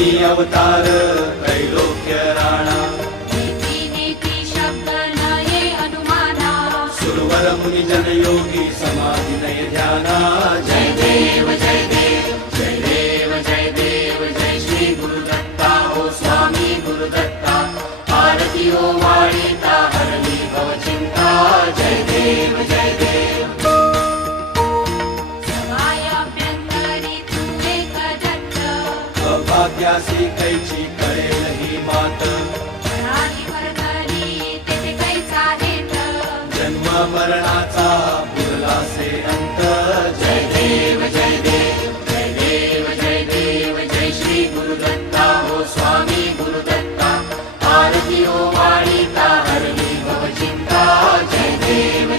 स्वामी अवतार त्रैलोक्य राणा नीती शब्द नये अनुमाना सुरवर मुनि जन योगी समाधि नय ध्याना जय देव जय देव जय देव जय देव जय श्री गुरुदत्ता ओ स्वामी गुरुदत्ता आरती ओ वाणीता हरली भव चिंता जय देव जय देव समायाभ्यंतरी तू एक दत्त अभाग्यासी कैची कळेल ही मात प्राणी भरतरी तेथे कैसा हेत जन्म मरणाचा पुरला से अंत